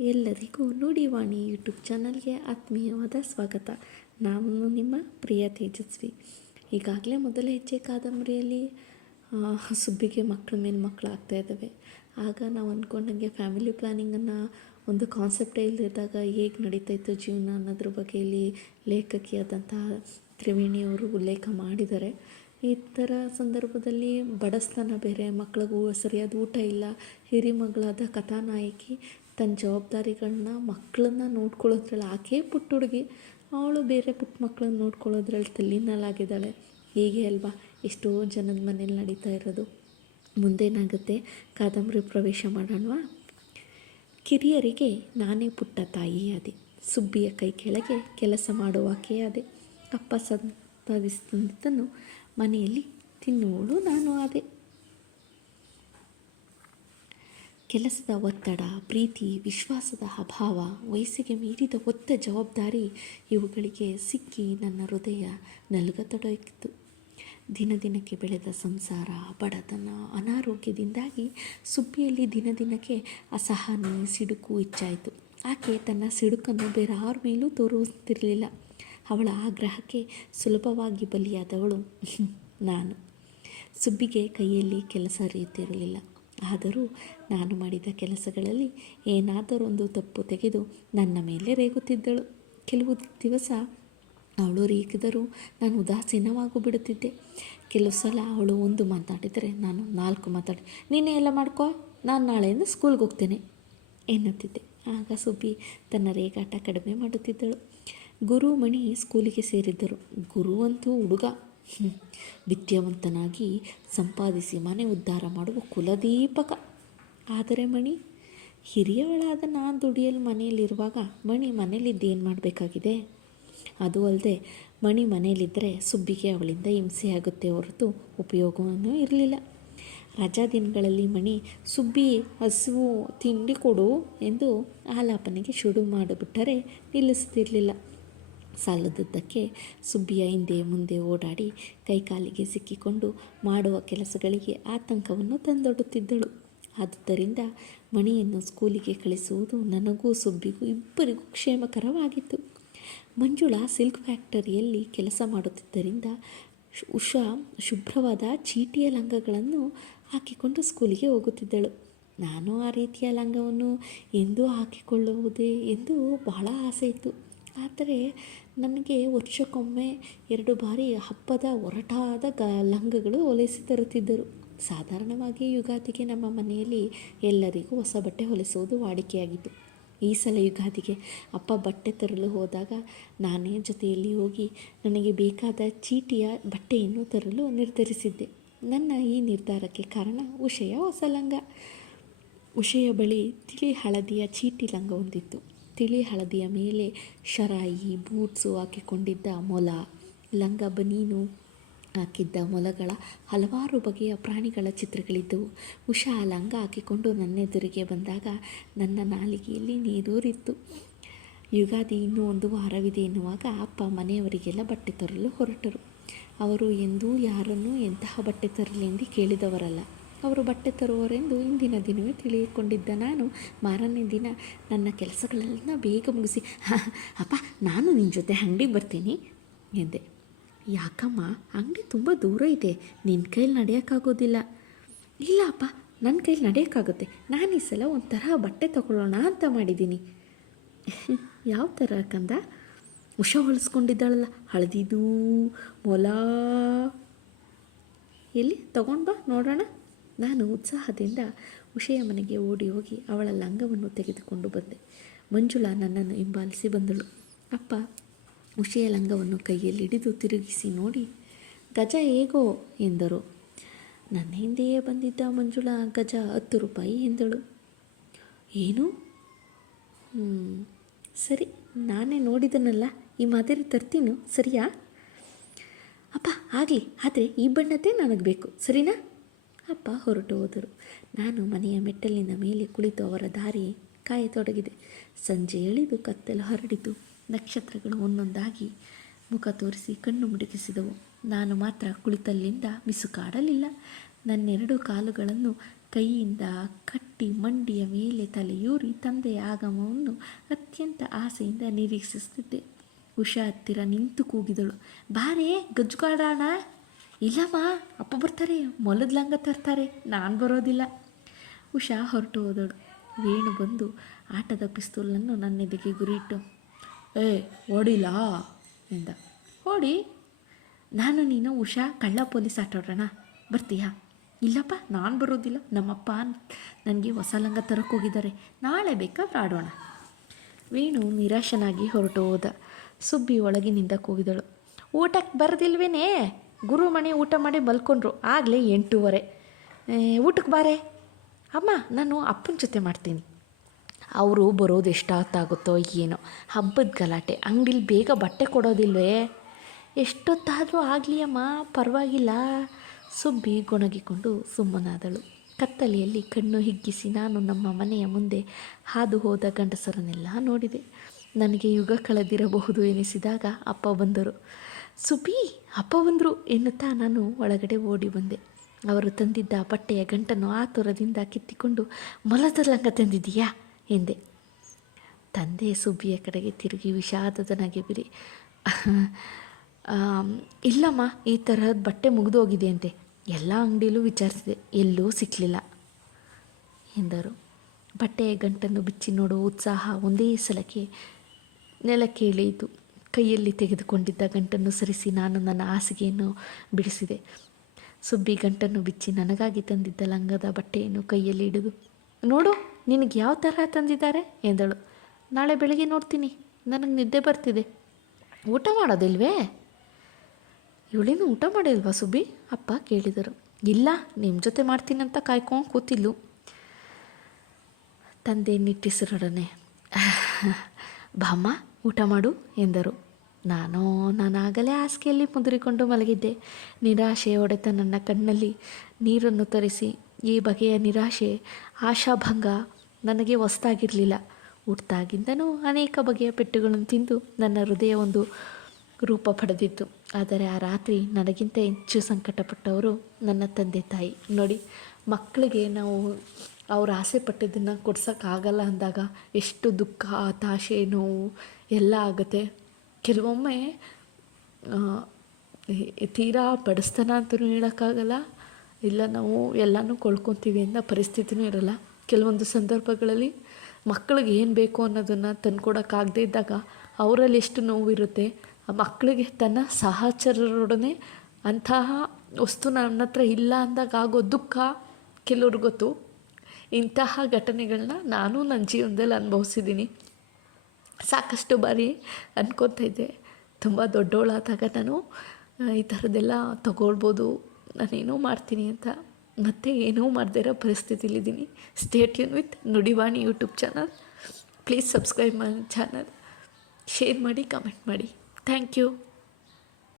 ಎಲ್ಲರಿಗೂ ನುಡಿವಾಣಿ ಯೂಟ್ಯೂಬ್ ಚಾನಲ್ಗೆ ಆತ್ಮೀಯವಾದ ಸ್ವಾಗತ. ನಾನು ನಿಮ್ಮ ಪ್ರಿಯ ತೇಜಸ್ವಿ. ಈಗಾಗಲೇ ಮೊದಲ ಹೆಜ್ಜೆ ಕಾದಂಬರಿಯಲ್ಲಿ ಸುಬ್ಬಿಗೆ ಮಕ್ಕಳ ಮೇಲೆ ಮಕ್ಕಳಾಗ್ತಾ ಇದ್ದಾವೆ. ಆಗ ನಾವು ಅಂದ್ಕೊಂಡಂಗೆ ಫ್ಯಾಮಿಲಿ ಪ್ಲ್ಯಾನಿಂಗನ್ನು ಒಂದು ಕಾನ್ಸೆಪ್ಟೇ ಇಲ್ಲದಾಗ ಹೇಗೆ ನಡೀತಾಯಿತ್ತು ಜೀವನ ಅನ್ನೋದ್ರ ಬಗ್ಗೆ ಇಲ್ಲಿ ಲೇಖಕಿಯಾದಂತಹ ತ್ರಿವೇಣಿಯವರು ಉಲ್ಲೇಖ ಮಾಡಿದ್ದಾರೆ. ಈ ಥರ ಸಂದರ್ಭದಲ್ಲಿ ಬಡಸ್ತನ ಬೇರೆ, ಮಕ್ಕಳಿಗೂ ಸರಿಯಾದ ಊಟ ಇಲ್ಲ. ಹಿರಿಮಗಳಾದ ಕಥಾನಾಯಕಿ ತನ್ನ ಜವಾಬ್ದಾರಿಗಳನ್ನ ಮಕ್ಕಳನ್ನ ನೋಡ್ಕೊಳ್ಳೋದ್ರಲ್ಲಿ, ಆಕೆ ಪುಟ್ಟ ಹುಡುಗಿ, ಅವಳು ಬೇರೆ ಪುಟ್ಟ ಮಕ್ಕಳನ್ನ ನೋಡ್ಕೊಳ್ಳೋದ್ರಲ್ಲಿ ತಲ್ಲೀನಲಾಗಿದ್ದಾಳೆ. ಹೀಗೆ ಅಲ್ವಾ ಎಷ್ಟೋ ಜನದ ಮನೇಲಿ ನಡೀತಾ ಇರೋದು. ಮುಂದೇನಾಗುತ್ತೆ ಕಾದಂಬರಿ ಪ್ರವೇಶ ಮಾಡೋಣವಾ? ಕಿರಿಯರಿಗೆ ನಾನೇ ಪುಟ್ಟ ತಾಯಿಯಾದೆ, ಸುಬ್ಬಿಯ ಕೈ ಕೆಳಗೆ ಕೆಲಸ ಮಾಡುವಾಕೆಯಾದೆ. ಅಪ್ಪ ಸಂಪಾದಿಸುತ್ತಿದ್ದನ್ನು ಮನೆಯಲ್ಲಿ ತಿನ್ನುವಳು ನಾನು ಆದೆ. ಕೆಲಸದ ಒತ್ತಡ, ಪ್ರೀತಿ, ವಿಶ್ವಾಸದ ಅಭಾವ, ವಯಸ್ಸಿಗೆ ಮೀರಿದ ಒತ್ತ ಜವಾಬ್ದಾರಿ ಇವುಗಳಿಗೆ ಸಿಕ್ಕಿ ನನ್ನ ಹೃದಯ ನಲುಗತೊಡಗಿತು. ದಿನದಿನಕ್ಕೆ ಬೆಳೆದ ಸಂಸಾರ, ಬಡತನ, ಅನಾರೋಗ್ಯದಿಂದಾಗಿ ಸುಬ್ಬಿಯಲ್ಲಿ ದಿನದಿನಕ್ಕೆ ಅಸಹನೆ, ಸಿಡುಕು ಹೆಚ್ಚಾಯಿತು. ಆಕೆ ತನ್ನ ಸಿಡುಕನ್ನು ಬೇರೆ ಯಾರ ಮೇಲೂ ತೋರುತ್ತಿರಲಿಲ್ಲ. ಅವಳ ಆಗ್ರಹಕ್ಕೆ ಸುಲಭವಾಗಿ ಬಲಿಯಾದವಳು ನಾನು. ಸುಬ್ಬಿಗೆ ಕೈಯಲ್ಲಿ ಕೆಲಸ ಅರಿಯುತ್ತಿರಲಿಲ್ಲ. ಆದರೂ ನಾನು ಮಾಡಿದ ಕೆಲಸಗಳಲ್ಲಿ ಏನಾದರೊಂದು ತಪ್ಪು ತೆಗೆದು ನನ್ನ ಮೇಲೆ ರೇಗುತ್ತಿದ್ದಳು. ಕೆಲವು ದಿವಸ ಅವಳು ರೇಗಿದರೂ ನಾನು ಉದಾಸೀನವಾಗೂ ಬಿಡುತ್ತಿದ್ದೆ. ಕೆಲವು ಸಲ ಅವಳು ಒಂದು ಮಾತಾಡಿದರೆ ನಾನು 4 ಮಾತಾಡಿ, ನೀನೇ ಎಲ್ಲ ಮಾಡ್ಕೋ, ನಾನು ನಾಳೆಯಿಂದ ಸ್ಕೂಲ್ಗೆ ಹೋಗ್ತೇನೆ ಎನ್ನುತ್ತಿದ್ದೆ. ಆಗ ಸುಬ್ಬಿ ತನ್ನ ರೇಗಾಟ ಕಡಿಮೆ ಮಾಡುತ್ತಿದ್ದಳು. ಗುರು ಮಣಿ ಸ್ಕೂಲಿಗೆ ಸೇರಿದ್ದರು. ಗುರು ಅಂತೂ ಹುಡುಗ, ವಿದ್ಯಾವಂತನಾಗಿ ಸಂಪಾದಿಸಿ ಮನೆ ಉದ್ಧಾರ ಮಾಡುವ ಕುಲದೀಪಕ. ಆದರೆ ಮಣಿ, ಹಿರಿಯವಳಾದ ನಾನು ದುಡಿಯಲು ಮನೆಯಲ್ಲಿರುವಾಗ ಮಣಿ ಮನೇಲಿದ್ದೇನು ಮಾಡಬೇಕಾಗಿದೆ? ಅದು ಅಲ್ಲದೆ ಮಣಿ ಮನೆಯಲ್ಲಿದ್ದರೆ ಸುಬ್ಬಿಗೆ ಅವಳಿಂದ ಹಿಂಸೆಯಾಗುತ್ತೆ ಹೊರತು ಉಪಯೋಗವೂ ಇರಲಿಲ್ಲ. ರಜಾ ದಿನಗಳಲ್ಲಿ ಮಣಿ, ಸುಬ್ಬಿ ಹಸಿವು, ತಿಂಡಿ ಕೊಡು ಎಂದು ಆಲಾಪನೆಗೆ ಶುರು ಮಾಡಿಬಿಟ್ಟರೆ ನಿಲ್ಲಿಸುತ್ತಿರಲಿಲ್ಲ. ಸಾಲದುದ್ದಕ್ಕೆ ಸುಬ್ಬಿಯ ಹಿಂದೆ ಮುಂದೆ ಓಡಾಡಿ ಕೈಕಾಲಿಗೆ ಸಿಕ್ಕಿಕೊಂಡು ಮಾಡುವ ಕೆಲಸಗಳಿಗೆ ಆತಂಕವನ್ನು ತಂದೊಡ್ಡುತ್ತಿದ್ದಳು. ಆದುದರಿಂದ ಮಣಿಯನ್ನು ಸ್ಕೂಲಿಗೆ ಕಳಿಸುವುದು ನನಗೂ ಸುಬ್ಬಿಗೂ ಇಬ್ಬರಿಗೂ ಕ್ಷೇಮಕರವಾಗಿತ್ತು. ಮಂಜುಳಾ ಸಿಲ್ಕ್ ಫ್ಯಾಕ್ಟರಿಯಲ್ಲಿ ಕೆಲಸ ಮಾಡುತ್ತಿದ್ದರಿಂದ ಉಷಾ ಶುಭ್ರವಾದ ಚೀಟಿಯ ಲಂಗಗಳನ್ನು ಹಾಕಿಕೊಂಡು ಸ್ಕೂಲಿಗೆ ಹೋಗುತ್ತಿದ್ದಳು. ನಾನು ಆ ರೀತಿಯ ಲಂಗವನ್ನು ಎಂದೂ ಹಾಕಿಕೊಳ್ಳುವುದೇ ಎಂದು ಬಹಳ ಆಸೆ ಇತ್ತು. ಆದರೆ ನನಗೆ ವರ್ಷಕ್ಕೊಮ್ಮೆ 2 ಬಾರಿ ಹಬ್ಬದ ಒರಟಾದ ಲಂಗಗಳು ಹೊಲಿಸಿ ತರುತ್ತಿದ್ದರು. ಸಾಧಾರಣವಾಗಿ ಯುಗಾದಿಗೆ ನಮ್ಮ ಮನೆಯಲ್ಲಿ ಎಲ್ಲರಿಗೂ ಹೊಸ ಬಟ್ಟೆ ಹೊಲಿಸುವುದು ವಾಡಿಕೆಯಾಗಿತ್ತು. ಈ ಸಲ ಯುಗಾದಿಗೆ ಅಪ್ಪ ಬಟ್ಟೆ ತರಲು ಹೋದಾಗ ನಾನೇ ಜೊತೆಯಲ್ಲಿ ಹೋಗಿ ನನಗೆ ಬೇಕಾದ ಚೀಟಿಯ ಬಟ್ಟೆಯನ್ನು ತರಲು ನಿರ್ಧರಿಸಿದ್ದೆ. ನನ್ನ ಈ ನಿರ್ಧಾರಕ್ಕೆ ಕಾರಣ ಉಷೆಯ ಹೊಸ ಲಂಗ. ಉಷೆಯ ಬಳಿ ತಿಳಿ ಹಳದಿಯ ಚೀಟಿ ಲಂಗ ಹೊಂದಿತ್ತು. ತಿಳಿ ಹಳದಿಯ ಮೇಲೆ ಶರಾಯಿ, ಬೂಟ್ಸು ಹಾಕಿಕೊಂಡಿದ್ದ ಮೊಲ, ಲಂಗ ಬನೀನು ಹಾಕಿದ್ದ ಮೊಲಗಳ ಹಲವಾರು ಬಗೆಯ ಪ್ರಾಣಿಗಳ ಚಿತ್ರಗಳಿದ್ದವು. ಉಷಾ ಆ ಲಂಗ ಹಾಕಿಕೊಂಡು ನನ್ನೆದುರಿಗೆ ಬಂದಾಗ ನನ್ನ ನಾಲಿಗೆಯಲ್ಲಿ ನೀರೂರಿತ್ತು. ಯುಗಾದಿ ಇನ್ನೂ 1 ವಾರವಿದೆ ಎನ್ನುವಾಗ ಅಪ್ಪ ಮನೆಯವರಿಗೆಲ್ಲ ಬಟ್ಟೆ ತರಲು ಹೊರಟರು. ಅವರು ಎಂದೂ ಯಾರನ್ನೂ ಎಂತಹ ಬಟ್ಟೆ ತರಲಿ ಎಂದು ಕೇಳಿದವರಲ್ಲ. ಅವರು ಬಟ್ಟೆ ತರುವರೆಂದು ಇಂದಿನ ದಿನವೇ ತಿಳಿದುಕೊಂಡಿದ್ದ ನಾನು ಮಾರನೇ ದಿನ ನನ್ನ ಕೆಲಸಗಳೆಲ್ಲ ಬೇಗ ಮುಗಿಸಿ, ಅಪ್ಪ ನಾನು ನಿನ್ನ ಜೊತೆ ಅಂಗಡಿಗೆ ಬರ್ತೀನಿ ಎಂದೆ. ಯಾಕಮ್ಮ, ಅಂಗಡಿ ತುಂಬ ದೂರ ಇದೆ, ನಿನ್ನ ಕೈಲಿ ನಡೆಯೋಕ್ಕಾಗೋದಿಲ್ಲ. ಇಲ್ಲ ಅಪ್ಪ, ನನ್ನ ಕೈಲಿ ನಡೆಯೋಕ್ಕಾಗುತ್ತೆ. ನಾನು ಈ ಸಲ ಒಂಥರ ಬಟ್ಟೆ ತಗೊಳ್ಳೋಣ ಅಂತ ಮಾಡಿದ್ದೀನಿ. ಯಾವ ಥರ ಕಂದ? ಉಷಾ ಹೊಲಿಸ್ಕೊಂಡಿದ್ದಾಳಲ್ಲ, ಹಳದಿದೂ ಮೊಲ. ಎಲ್ಲಿ ತಗೊಂಡು ಬಾ ನೋಡೋಣ. ನಾನು ಉತ್ಸಾಹದಿಂದ ಉಷೆಯ ಮನೆಗೆ ಓಡಿ ಹೋಗಿ ಅವಳ ಲಂಗವನ್ನು ತೆಗೆದುಕೊಂಡು ಬಂದೆ. ಮಂಜುಳಾ ನನ್ನನ್ನು ಹಿಂಬಾಲಿಸಿ ಬಂದಳು. ಅಪ್ಪ ಉಷೆಯ ಲಂಗವನ್ನು ಕೈಯಲ್ಲಿ ಹಿಡಿದು ತಿರುಗಿಸಿ ನೋಡಿ, ಗಜ ಹೇಗೋ ಎಂದರು. ನನ್ನ ಹಿಂದೆಯೇ ಬಂದಿದ್ದ ಮಂಜುಳಾ ಗಜ 10 ರೂಪಾಯಿ ಎಂದಳು. ಏನು? ಸರಿ, ನಾನೇ ನೋಡಿದನಲ್ಲ, ಈ ಮಾದರಿ ತರ್ತೀನು, ಸರಿಯಾ? ಅಪ್ಪ ಆಗಲಿ, ಆದರೆ ಈ ಬಣ್ಣದ್ದೇ ನನಗೆ ಬೇಕು, ಸರಿನಾ? ಅಪ್ಪ ಹೊರಟು ಹೋದರು. ನಾನು ಮನೆಯ ಮೆಟ್ಟಲಿನ ಮೇಲೆ ಕುಳಿತು ಅವರ ದಾರಿ ಕಾಯತೊಡಗಿದೆ. ಸಂಜೆ ಎಳೆದು ಕತ್ತಲು ಹರಡಿತು. ನಕ್ಷತ್ರಗಳು ಒಂದೊಂದಾಗಿ ಮುಖ ತೋರಿಸಿ ಕಣ್ಣು ಮುಡುಕಿಸಿದವು. ನಾನು ಮಾತ್ರ ಕುಳಿತಲ್ಲಿಂದ ಮಿಸುಕಾಡಲಿಲ್ಲ. ನನ್ನೆರಡು ಕಾಲುಗಳನ್ನು ಕೈಯಿಂದ ಕಟ್ಟಿ ಮಂಡಿಯ ಮೇಲೆ ತಲೆಯೂರಿ ತಂದೆಯ ಆಗಮನವನ್ನು ಅತ್ಯಂತ ಆಸೆಯಿಂದ ನಿರೀಕ್ಷಿಸುತ್ತಿದ್ದೆ. ಉಷಾ ಹತ್ತಿರ ನಿಂತು ಕೂಗಿದಳು, ಬಾರೇ ಗಜ್ಜುಗಾಡೋಣ. ಇಲ್ಲಮ್ಮ, ಅಪ್ಪ ಬರ್ತಾರೆ, ಮೊಲದ ಲಂಗ ತರ್ತಾರೆ, ನಾನು ಬರೋದಿಲ್ಲ. ಉಷಾ ಹೊರಟು ಹೋದಳು. ವೇಣು ಬಂದು ಆಟದ ಪಿಸ್ತೂಲನ್ನು ನನ್ನೆದೆಗೆ ಗುರಿಯಿಟ್ಟು, ಓಡಿಲ್ಲ ಎಂದ. ಓಡಿ? ನಾನು ನೀನು ಉಷಾ ಕಳ್ಳ ಪೊಲೀಸ್ ಆಟಾಡೋಣ, ಬರ್ತೀಯಾ? ಇಲ್ಲಪ್ಪ, ನಾನು ಬರೋದಿಲ್ಲ, ನಮ್ಮಪ್ಪ ನನಗೆ ಹೊಸ ಲಂಗ ತರಕ್ಕೆ ಹೋಗಿದ್ದಾರೆ, ನಾಳೆ ಬೇಕಾದ್ರೆ ಆಡೋಣ. ವೇಣು ನಿರಾಶನಾಗಿ ಹೊರಟು ಹೋದ. ಸುಬ್ಬಿ ಒಳಗಿನಿಂದ ಕೂಗಿದಳು, ಊಟಕ್ಕೆ ಬರೋದಿಲ್ವೇನೇ? ಗುರುಮಣಿ ಊಟ ಮಾಡಿ ಮಲ್ಕೊಂಡ್ರು, ಆಗಲೇ 8:15. ಊಟಕ್ಕೆ ಬಾರೆ. ಅಮ್ಮ, ನಾನು ಅಪ್ಪನ ಜೊತೆ ಮಾಡ್ತೀನಿ. ಅವರು ಬರೋದು ಎಷ್ಟೊತ್ತಾಗುತ್ತೋ ಏನೋ, ಹಬ್ಬದ ಗಲಾಟೆ, ಅಂಗಡಿಲಿ ಬೇಗ ಬಟ್ಟೆ ಕೊಡೋದಿಲ್ವೇ? ಎಷ್ಟೊತ್ತಾದರೂ ಆಗಲಿ ಅಮ್ಮ, ಪರವಾಗಿಲ್ಲ. ಸುಬ್ಬಿ ಗೊಣಗಿಕೊಂಡು ಸುಮ್ಮನಾದಳು. ಕತ್ತಲೆಯಲ್ಲಿ ಕಣ್ಣು ಹಿಗ್ಗಿಸಿ ನಾನು ನಮ್ಮ ಮನೆಯ ಮುಂದೆ ಹಾದು ಹೋದ ಗಂಡಸರನ್ನೆಲ್ಲ ನೋಡಿದೆ. ನನಗೆ ಯುಗ ಕಳೆದಿರಬಹುದು ಎನಿಸಿದಾಗ ಅಪ್ಪ ಬಂದರು. ಸುಬ್ಬಿ, ಅಪ್ಪ ಬಂದರು ಎನ್ನುತ್ತಾ ನಾನು ಒಳಗಡೆ ಓಡಿ ಬಂದೆ. ಅವರು ತಂದಿದ್ದ ಬಟ್ಟೆಯ ಗಂಟನ್ನು ಆತುರದಿಂದ ಕಿತ್ತಿಕೊಂಡು, ಮೊಲದ ಲಂಗ ತಂದಿದ್ದೀಯಾ ಎಂದೆ. ತಂದೆ ಸುಬ್ಬಿಯ ಕಡೆಗೆ ತಿರುಗಿ ವಿಷಾದದ ನಗೆ ಬಿರಿ, ಇಲ್ಲಮ್ಮ, ಈ ಥರದ ಬಟ್ಟೆ ಮುಗಿದೋಗಿದೆ ಅಂತೆ, ಎಲ್ಲ ಅಂಗಡಿಯಲ್ಲೂ ವಿಚಾರಿಸಿದೆ, ಎಲ್ಲೂ ಸಿಕ್ಕಲಿಲ್ಲ ಎಂದರು. ಬಟ್ಟೆಯ ಗಂಟನ್ನು ಬಿಚ್ಚಿ ನೋಡುವ ಉತ್ಸಾಹ ಒಂದೇ ಸಲಕ್ಕೆ ನೆಲಕ್ಕೆ ಇಳಿಯಿತು. ಕೈಯಲ್ಲಿ ತೆಗೆದುಕೊಂಡಿದ್ದ ಗಂಟನ್ನು ಸರಿಸಿ ನಾನು ನನ್ನ ಹಾಸಿಗೆಯನ್ನು ಬಿಡಿಸಿದೆ. ಸುಬ್ಬಿ ಗಂಟನ್ನು ಬಿಚ್ಚಿ ನನಗಾಗಿ ತಂದಿದ್ದ ಲಂಗದ ಬಟ್ಟೆಯನ್ನು ಕೈಯಲ್ಲಿ ಹಿಡಿದು, ನೋಡು, ನಿನಗೆ ಯಾವ ಥರ ತಂದಿದ್ದಾರೆ ಎಂದಳು. ನಾಳೆ ಬೆಳಗ್ಗೆ ನೋಡ್ತೀನಿ, ನನಗೆ ನಿದ್ದೆ ಬರ್ತಿದೆ. ಊಟ ಮಾಡೋದಿಲ್ವೇ? ಇವಳೇನು ಊಟ ಮಾಡಿಲ್ವಾ ಸುಬ್ಬಿ? ಅಪ್ಪ ಕೇಳಿದರು. ಇಲ್ಲ, ನಿಮ್ಮ ಜೊತೆ ಮಾಡ್ತೀನಿ ಅಂತ ಕಾಯ್ಕೊಂಡು ಕೂತಿದ್ಲು. ತಂದೆ ನಿಟ್ಟಿಸಿರೊಡನೆ, ಬಾಮ್ಮ ಊಟ ಮಾಡು ಎಂದರು. ನಾನಾಗಲೇ ಹಾಸಿಗೆಯಲ್ಲಿ ಮುದುರಿಕೊಂಡು ಮಲಗಿದ್ದೆ. ನಿರಾಶೆ ಹೊಡೆತ ನನ್ನ ಕಣ್ಣಲ್ಲಿ ನೀರನ್ನು ತರಿಸಿ, ಈ ಬಗೆಯ ನಿರಾಶೆ, ಆಶಾಭಂಗ ನನಗೆ ಹೊಸದಾಗಿರಲಿಲ್ಲ. ಹುಟ್ಟಾಗಿಂದನೂ ಅನೇಕ ಬಗೆಯ ಪೆಟ್ಟುಗಳನ್ನು ತಿಂದು ನನ್ನ ಹೃದಯ ಒಂದು ರೂಪ ಪಡೆದಿತ್ತು. ಆದರೆ ಆ ರಾತ್ರಿ ನನಗಿಂತ ಹೆಚ್ಚು ಸಂಕಟಪಟ್ಟವರು ನನ್ನ ತಂದೆ ತಾಯಿ. ನೋಡಿ, ಮಕ್ಕಳಿಗೆ ನಾವು ಅವ್ರು ಆಸೆ ಪಟ್ಟಿದ್ದನ್ನು ಕೊಡ್ಸೋಕ್ಕಾಗಲ್ಲ ಅಂದಾಗ ಎಷ್ಟು ದುಃಖ, ಹತಾಶೆ, ನೋವು ಎಲ್ಲ ಆಗುತ್ತೆ. ಕೆಲವೊಮ್ಮೆ ತೀರಾ ಬಡಸ್ತನ ಅಂತಲೂ ಹೇಳೋಕ್ಕಾಗಲ್ಲ, ಇಲ್ಲ ನಾವು ಎಲ್ಲನೂ ಕಳ್ಕೊತೀವಿ ಅನ್ನೋ ಪರಿಸ್ಥಿತಿನೂ ಇರಲ್ಲ. ಕೆಲವೊಂದು ಸಂದರ್ಭಗಳಲ್ಲಿ ಮಕ್ಕಳಿಗೆ ಏನು ಬೇಕು ಅನ್ನೋದನ್ನು ತಂದುಕೊಡೋಕ್ಕಾಗದೇ ಇದ್ದಾಗ ಅವರಲ್ಲಿ ಎಷ್ಟು ನೋವಿರುತ್ತೆ. ಆ ಮಕ್ಕಳಿಗೆ ತನ್ನ ಸಹಚರರೊಡನೆ ಅಂತಹ ವಸ್ತು ನನ್ನ ಹತ್ರ ಇಲ್ಲ ಅಂದಾಗ ಆಗೋ ದುಃಖ ಕೆಲವ್ರಿಗೆ ಗೊತ್ತು. ಇಂತಹ ಘಟನೆಗಳನ್ನ ನಾನು ನನ್ನ ಜೀವನದಲ್ಲಿ ಅನುಭವಿಸಿದ್ದೀನಿ. ಸಾಕಷ್ಟು ಬಾರಿ ಅನ್ಕೊತಾ ಇದ್ದೆ, ತುಂಬ ದೊಡ್ಡವಳಾದಾಗ ನಾನು ಈ ಥರದ್ದೆಲ್ಲ ತಗೊಳ್ಬೋದು, ನಾನೇನೋ ಮಾಡ್ತೀನಿ ಅಂತ. ಮತ್ತೆ ಏನೂ ಮಾಡದೇ ಇರೋ ಪರಿಸ್ಥಿತಿಲಿದ್ದೀನಿ. Stay tune with Nudivani YouTube channel. Please subscribe my channel, share ಮಾಡಿ, ಕಮೆಂಟ್ ಮಾಡಿ. Thank you.